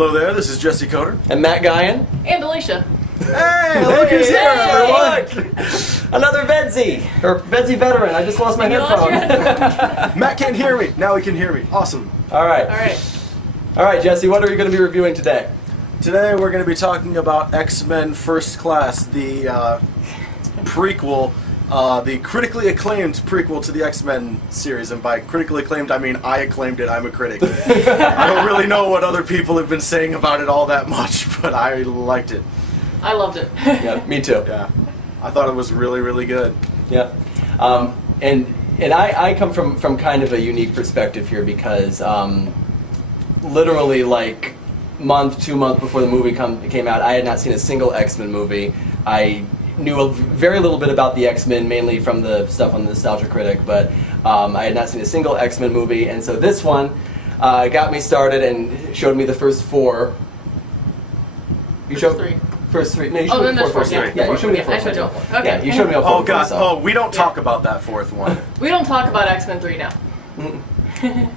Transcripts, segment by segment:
Hello there, this is Jesse Coder. And Matt Guyan. And Alicia. Hey, look who's here, everyone! Another VEDSy, or VEDSy veteran. I just lost my headphone. Matt can't hear me. Now he can hear me. Awesome. All right. All right, Jesse, what are you going to be reviewing today? Today we're going to be talking about X-Men First Class, the prequel, the critically acclaimed prequel to the X-Men series. And by critically acclaimed, I mean I acclaimed it. I'm a critic. I don't really know what other people have been saying about it all that much, but I liked it. I loved it. Yeah, me too. Yeah, I thought it was really, really good. Yeah, and I come from kind of a unique perspective here because literally like two months before the movie came out, I had not seen a single X-Men movie. I knew very little bit about the X-Men, mainly from the stuff on the Nostalgia Critic, but I had not seen a single X-Men movie, and so this one got me started and showed me the first four. First three. No, you showed me the fourth. Yeah, you showed me the fourth. Okay. Yeah, you showed me a Oh fourth. god. So. Oh, we don't talk about that fourth one. We don't talk about X-Men 3 now.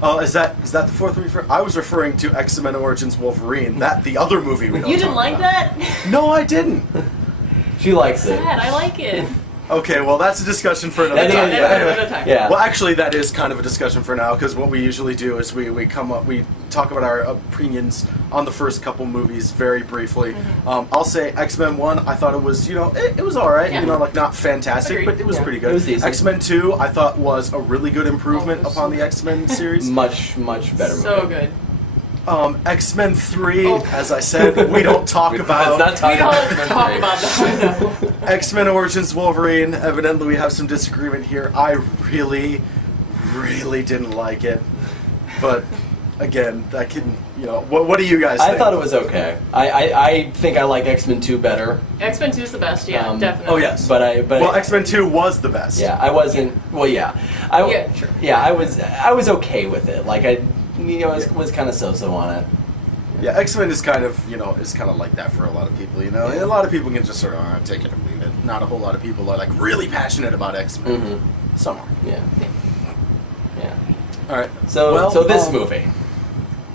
Oh, is that the fourth one? I was referring to X-Men Origins Wolverine. The other movie we don't You didn't talk like about. that? No, I didn't. She likes it. Sad. I like it. Okay, well that's a discussion for another time. Another time. Yeah. Well, actually, that is kind of a discussion for now because what we usually do is we talk about our opinions on the first couple movies very briefly. Mm-hmm. I'll say X-Men 1. I thought it was it was all right. Yeah. Like not fantastic, Agreed. but it was pretty It good. was decent. X-Men 2 I thought was a really good improvement upon the X-Men series. Much better movie. So good. X-Men 3, as I said, we don't talk about. We don't talk about that. X-Men Origins Wolverine, evidently we have some disagreement here. I really, really didn't like it. But, again, I can, what do you guys think? I thought it was okay. I think I like X-Men 2 better. X-Men 2 is the best, yeah, definitely. Oh, yes. But X-Men 2 was the best. Yeah, I wasn't, well, yeah. Yeah, sure. Yeah, I was okay with it. Like, I was kind of so-so on it. Yeah, X-Men is kind of, is kind of like that for a lot of people, A lot of people can just sort of take it or leave it. Not a whole lot of people are, like, really passionate about X-Men. Mm-hmm. Some are. Yeah. All right. So this movie.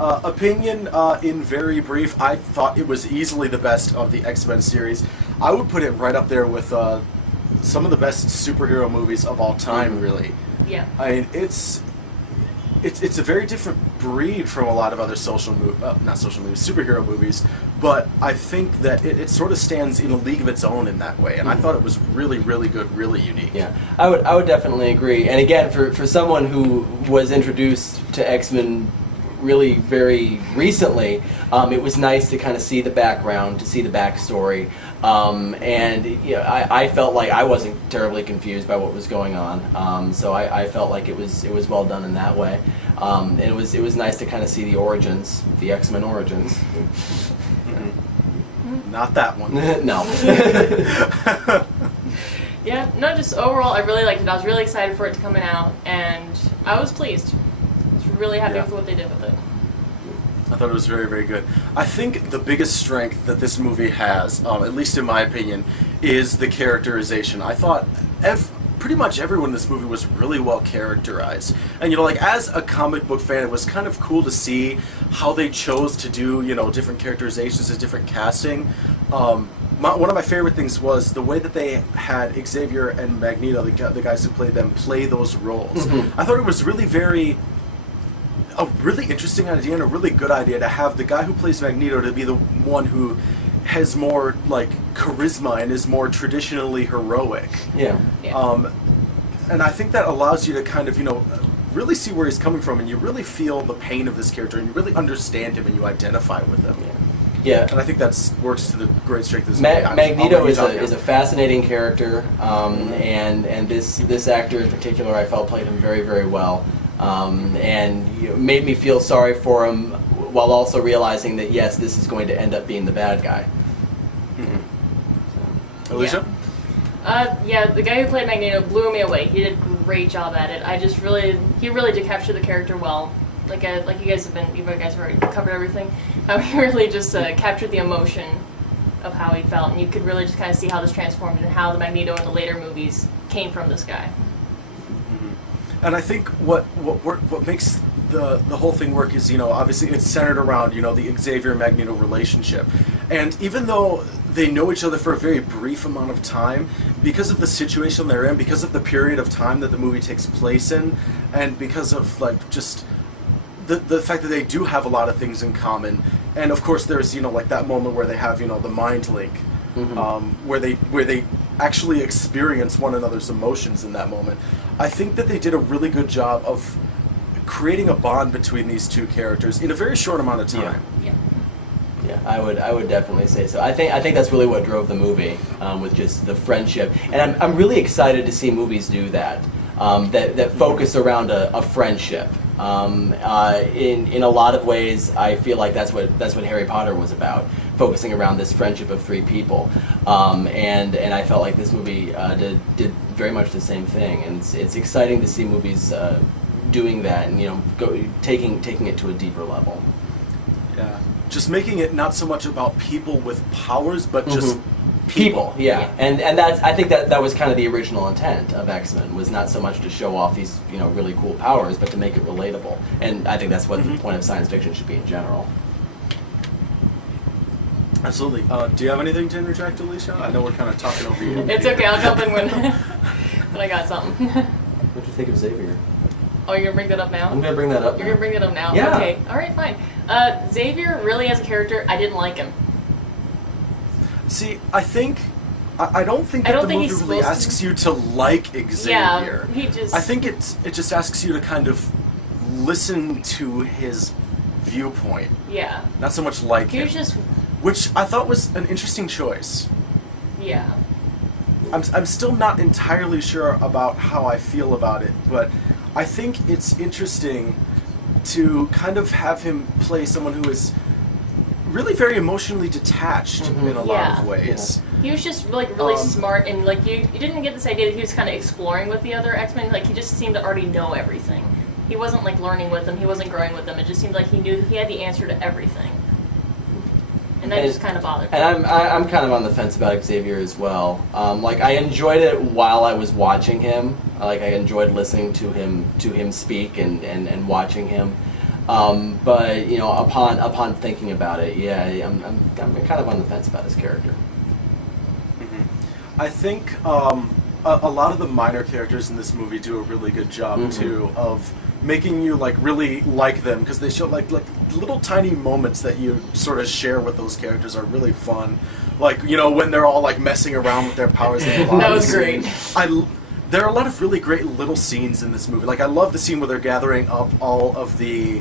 Opinion, in very brief, I thought it was easily the best of the X-Men series. I would put it right up there with some of the best superhero movies of all time, really. Yeah. I mean, it's a very different breed from a lot of other superhero movies, but I think that it sort of stands in a league of its own in that way, and I thought it was really, really good, really unique. Yeah, I would definitely agree. And again, for someone who was introduced to X-Men really very recently, it was nice to kind of see the background, to see the backstory, and I felt like I wasn't terribly confused by what was going on. So I felt like it was well done in that way. And it was nice to kind of see the origins, the X-Men origins. Not that one. No. Yeah, no, just overall, I really liked it. I was really excited for it to come out, and I was pleased. I was really happy with what they did with it. I thought it was very, very good. I think the biggest strength that this movie has, at least in my opinion, is the characterization. I thought pretty much everyone in this movie was really well characterized. And, as a comic book fan, it was kind of cool to see how they chose to do, different characterizations and different casting. One of my favorite things was the way that they had Xavier and Magneto, the guys who played them, play those roles. I thought it was really a really interesting idea and a really good idea to have the guy who plays Magneto to be the one who has more charisma and is more traditionally heroic. Yeah. And I think that allows you to kind of really see where he's coming from, and you really feel the pain of this character, and you really understand him, and you identify with him. Yeah. And I think that works to the great strength of this movie. Magneto is a fascinating character, and this actor in particular I felt played him very, very well. And made me feel sorry for him while also realizing that, yes, this is going to end up being the bad guy. Alicia? Yeah, the guy who played Magneto blew me away. He did a great job at it. He really did capture the character well. Like you guys have already covered everything. He really just captured the emotion of how he felt, and you could really just kind of see how this transformed and how the Magneto in the later movies came from this guy. And I think what makes the whole thing work is, obviously it's centered around, the Xavier Magneto relationship. And even though they know each other for a very brief amount of time, because of the situation they're in, because of the period of time that the movie takes place in, and because of like just the fact that they do have a lot of things in common, and of course there's like that moment where they have the mind link, where they actually experience one another's emotions in that moment. I think that they did a really good job of creating a bond between these two characters in a very short amount of time. Yeah. Yeah, I would definitely say so. I think that's really what drove the movie, with just the friendship, and I'm really excited to see movies do that, that focus around a friendship. In a lot of ways, I feel like that's what Harry Potter was about, focusing around this friendship of three people, and I felt like this movie did very much the same thing, and it's exciting to see movies doing that, and taking it to a deeper level. Yeah. Just making it not so much about people with powers, but just people. Yeah. And I think that was kind of the original intent of X-Men, was not so much to show off these really cool powers, but to make it relatable. And I think that's what the point of science fiction should be in general. Absolutely. Do you have anything to interject, Alicia? I know we're kind of talking over you. It's okay. I'll jump in when I got something. What do you think of Xavier? Oh, you're gonna bring that up now? I'm gonna bring that up. You're gonna bring that up now? Yeah. Okay. All right. Fine. Xavier, really, as a character, I didn't like him. See, I don't think that the movie really asks you to like Xavier. Yeah, he just... I think it just asks you to kind of listen to his viewpoint. Yeah. Not so much like him. He was just... Which I thought was an interesting choice. Yeah. I'm still not entirely sure about how I feel about it, but I think it's interesting to kind of have him play someone who is really very emotionally detached in a lot of ways. He was just really smart, and you didn't get this idea that he was kind of exploring with the other X-Men. He just seemed to already know everything. He wasn't learning with them. He wasn't growing with them. It just seemed like he knew he had the answer to everything. And that just kind of bothered me. And I'm kind of on the fence about Xavier as well. I enjoyed it while I was watching him. I enjoyed listening to him speak and watching him. But upon thinking about it, yeah, I'm kind of on the fence about his character. I think a lot of the minor characters in this movie do a really good job too of making you really like them, because they show like little tiny moments that you sort of share with those characters are really fun. When they're all messing around with their powers. That was great. There are a lot of really great little scenes in this movie. I love the scene where they're gathering up all of the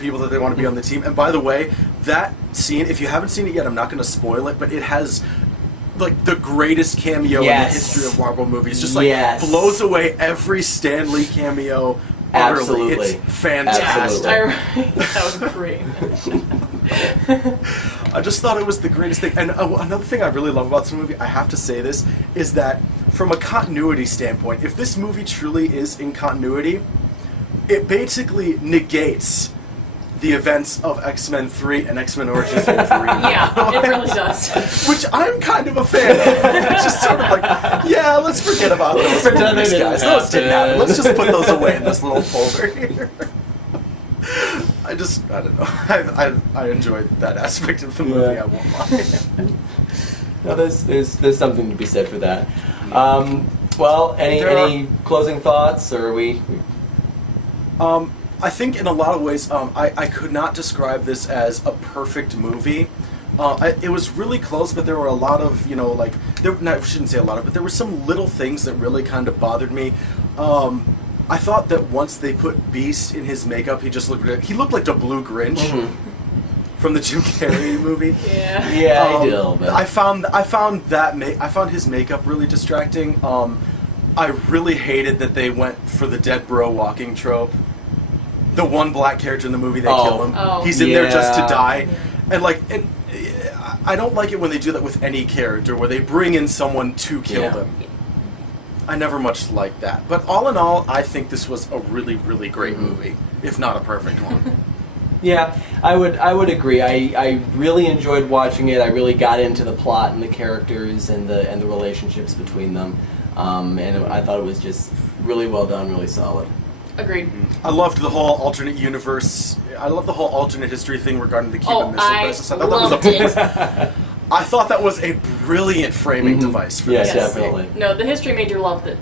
people that they want to be on the team. And by the way, that scene, if you haven't seen it yet, I'm not going to spoil it, but it has the greatest cameo in the history of Marvel movies. Just blows away every Stan Lee cameo. Utterly. Absolutely. It's fantastic. That was great. I just thought it was the greatest thing. And another thing I really love about this movie, I have to say this, is that from a continuity standpoint, if this movie truly is in continuity, it basically negates the events of X-Men 3 and X-Men Origins Wolverine. Yeah, it really does. Which I'm kind of a fan of. It's just sort of let's forget about those movies, guys. Those didn't happen. Let's just put those away in this little folder here. I don't know. I enjoyed that aspect of the movie, I won't lie. No, there's something to be said for that. Well, any closing thoughts, or are we? I think in a lot of ways, I could not describe this as a perfect movie. It was really close, but there were a lot of, I shouldn't say a lot of, but there were some little things that really kind of bothered me. I thought that once they put Beast in his makeup, he looked like the Blue Grinch from the Jim Carrey movie. Yeah, I do. I found his makeup really distracting. I really hated that they went for the dead bro walking trope. The one black character in the movie, they kill him. He's in there just to die. And I don't like it when they do that with any character, where they bring in someone to kill them. I never much liked that. But all in all, I think this was a really, really great movie, if not a perfect one. Yeah, I would agree. I really enjoyed watching it. I really got into the plot and the characters and the relationships between them. And I thought it was just really well done, really solid. Agreed. I loved the whole alternate universe. I love the whole alternate history thing regarding the Cuban Missile Crisis. I thought loved it. I thought that was a brilliant framing device for Yes, this. definitely. No, the history major loved it.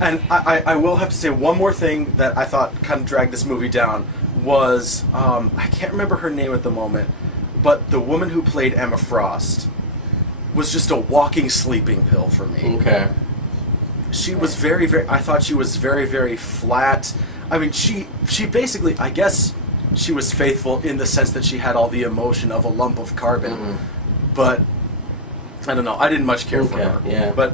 And I will have to say one more thing that I thought kind of dragged this movie down was, I can't remember her name at the moment, but the woman who played Emma Frost was just a walking sleeping pill for me. Okay. She was very, very, I thought she was very, very flat. I mean, she basically, I guess she was faithful in the sense that she had all the emotion of a lump of carbon. But, I don't know, I didn't much care for her. Yeah. But,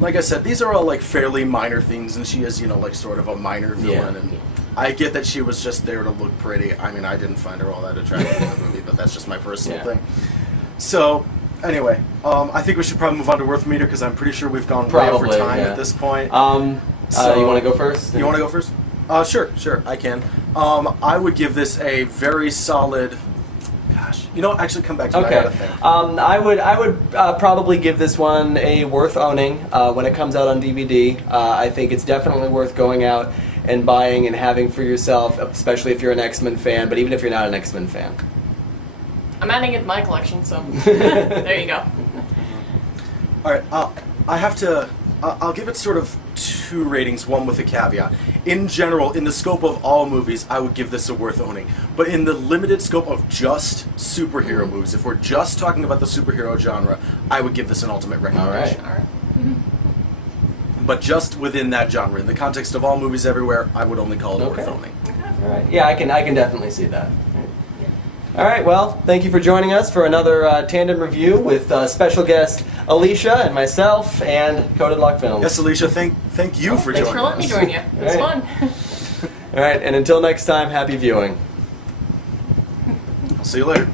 like I said, these are all like fairly minor things, and she is, you know, like sort of a minor villain. And I get that she was just there to look pretty. I mean, I didn't find her all that attractive in the movie, but that's just my personal thing. So, anyway, I think we should probably move on to Worth Meter because I'm pretty sure we've gone way over time at this point. So you want to go first? You want to go first? Sure, I can. I would give this a very solid. Gosh, you know what? Actually, come back to me. I gotta think. I would probably give this one a worth owning when it comes out on DVD. I think it's definitely worth going out and buying and having for yourself, especially if you're an X-Men fan. But even if you're not an X-Men fan. I'm adding it to my collection, so there you go. All right, I have to. I'll give it sort of 2 ratings, one with a caveat. In general, in the scope of all movies, I would give this a worth owning. But in the limited scope of just superhero movies, if we're just talking about the superhero genre, I would give this an ultimate recommendation. All right. But just within that genre, in the context of all movies everywhere, I would only call it worth owning. All right. Yeah, I can definitely see that. All right, well, thank you for joining us for another tandem review with special guest Alicia and myself and Coded Lock Films. Yes, Alicia, thank you for joining us. Thanks for letting me join you. It was fun. All right, and until next time, happy viewing. I'll see you later.